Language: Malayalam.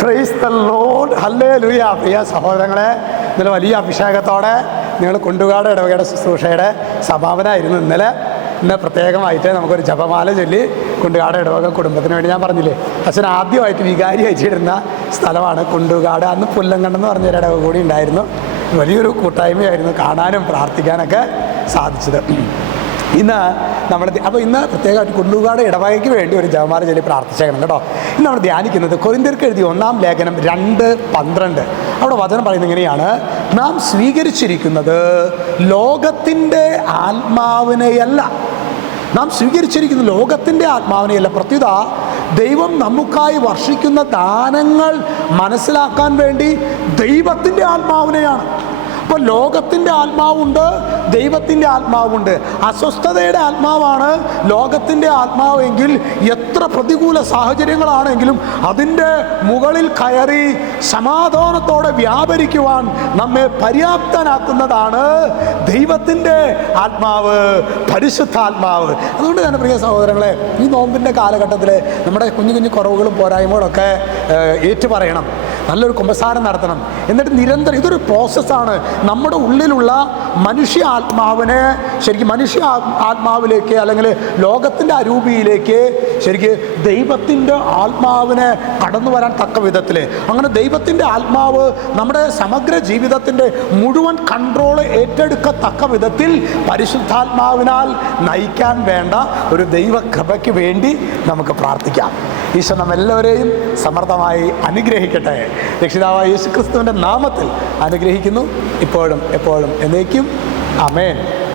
Price the lord, hallelujah. പ്രിയ സഹോദരങ്ങളെ, ഇന്നലെ വലിയ അഭിഷേകത്തോടെ നിങ്ങൾ കുണ്ടുകാട് ഇടവകയുടെ ശുശ്രൂഷയുടെ സമാപനമായിരുന്നു ഇന്ന് പ്രത്യേകമായിട്ട് നമുക്കൊരു ജപമാല ചൊല്ലി കുണ്ടുകാട് ഇടവക കുടുംബത്തിന് വേണ്ടി ഞാൻ പറഞ്ഞില്ലേ, അച്ഛൻ ആദ്യമായിട്ട് വികാരി അയച്ചിടുന്ന സ്ഥലമാണ് കുണ്ടുകാട്. അന്ന് പുല്ലങ്കണ്ടെന്ന് പറഞ്ഞൊരു ഇടവക കൂടി ഉണ്ടായിരുന്നു. വലിയൊരു കൂട്ടായ്മയായിരുന്നു, കാണാനും പ്രാർത്ഥിക്കാനൊക്കെ സാധിച്ചത്. ഇന്ന് ഇന്ന് പ്രത്യേകമായിട്ട് കുണ്ടുകാട് ഇടവകയ്ക്ക് വേണ്ടി ഒരു ജപമാല ചൊല്ലി പ്രാർത്ഥിച്ചേക്കണം കേട്ടോ. ഇന്ന് നമ്മൾ ധ്യാനിക്കുന്നത് കൊരിന്ത്യർക്ക് എഴുതിയ 1-ാം ലേഖനം 2:12. അവിടെ വചനം പറയുന്നത് ഇങ്ങനെയാണ്: നാം സ്വീകരിച്ചിരിക്കുന്നത് ലോകത്തിൻ്റെ ആത്മാവിനെയല്ല. നാം സ്വീകരിച്ചിരിക്കുന്ന ലോകത്തിൻ്റെ ആത്മാവിനെയല്ല, പ്രത്യുത ദൈവം നമുക്കായി വർഷിക്കുന്ന ദാനങ്ങൾ മനസ്സിലാക്കാൻ വേണ്ടി ദൈവത്തിൻ്റെ ആത്മാവിനെയാണ്. അപ്പോൾ ലോകത്തിൻ്റെ ആത്മാവുണ്ട്, ദൈവത്തിൻ്റെ ആത്മാവുണ്ട്. അസ്വസ്ഥതയുടെ ആത്മാവാണ് ലോകത്തിൻ്റെ ആത്മാവെങ്കിൽ എത്ര പ്രതികൂല സാഹചര്യങ്ങളാണെങ്കിലും അതിൻ്റെ മുകളിൽ കയറി സമാധാനത്തോടെ വ്യാപരിക്കുവാൻ നമ്മെ പര്യാപ്തനാക്കുന്നതാണ് ദൈവത്തിൻ്റെ ആത്മാവ്, പരിശുദ്ധാത്മാവ്. അതുകൊണ്ട് തന്നെ പ്രിയ സഹോദരങ്ങളെ, ഈ നോമ്പിൻ്റെ കാലഘട്ടത്തിൽ നമ്മുടെ കുഞ്ഞു കുഞ്ഞു കുറവുകളും പോരായ്മകളൊക്കെ ഏറ്റുപറയണം. നല്ലൊരു കുമ്പസാരം നടത്തണം. എന്നിട്ട് നിരന്തരം, ഇതൊരു പ്രോസസ്സാണ്. നമ്മുടെ ഉള്ളിലുള്ള മനുഷ്യ ആത്മാവിനെ ശരിക്കും മനുഷ്യ ആത്മാവിലേക്ക്, അല്ലെങ്കിൽ ലോകത്തിൻ്റെ അരൂപിയിലേക്ക് ശരിക്ക് ദൈവത്തിൻ്റെ ആത്മാവിനെ കടന്നു വരാൻ തക്ക വിധത്തിൽ, അങ്ങനെ ദൈവത്തിൻ്റെ ആത്മാവ് നമ്മുടെ സമഗ്ര ജീവിതത്തിൻ്റെ മുഴുവൻ കൺട്രോൾ ഏറ്റെടുക്കത്തക്ക വിധത്തിൽ പരിശുദ്ധാത്മാവിനാൽ നയിക്കാൻ വേണ്ട ഒരു ദൈവകൃപയ്ക്ക് വേണ്ടി നമുക്ക് പ്രാർത്ഥിക്കാം. ഈശോ നമ്മെല്ലാവരെയും സമൃദ്ധമായി അനുഗ്രഹിക്കട്ടെ. രക്ഷിതാവായ യേശുക്രിസ്തുവിൻ്റെ നാമത്തിൽ അനുഗ്രഹിക്കുന്നു, ഇപ്പോഴും എപ്പോഴും എന്നേക്കും. ആമേൻ.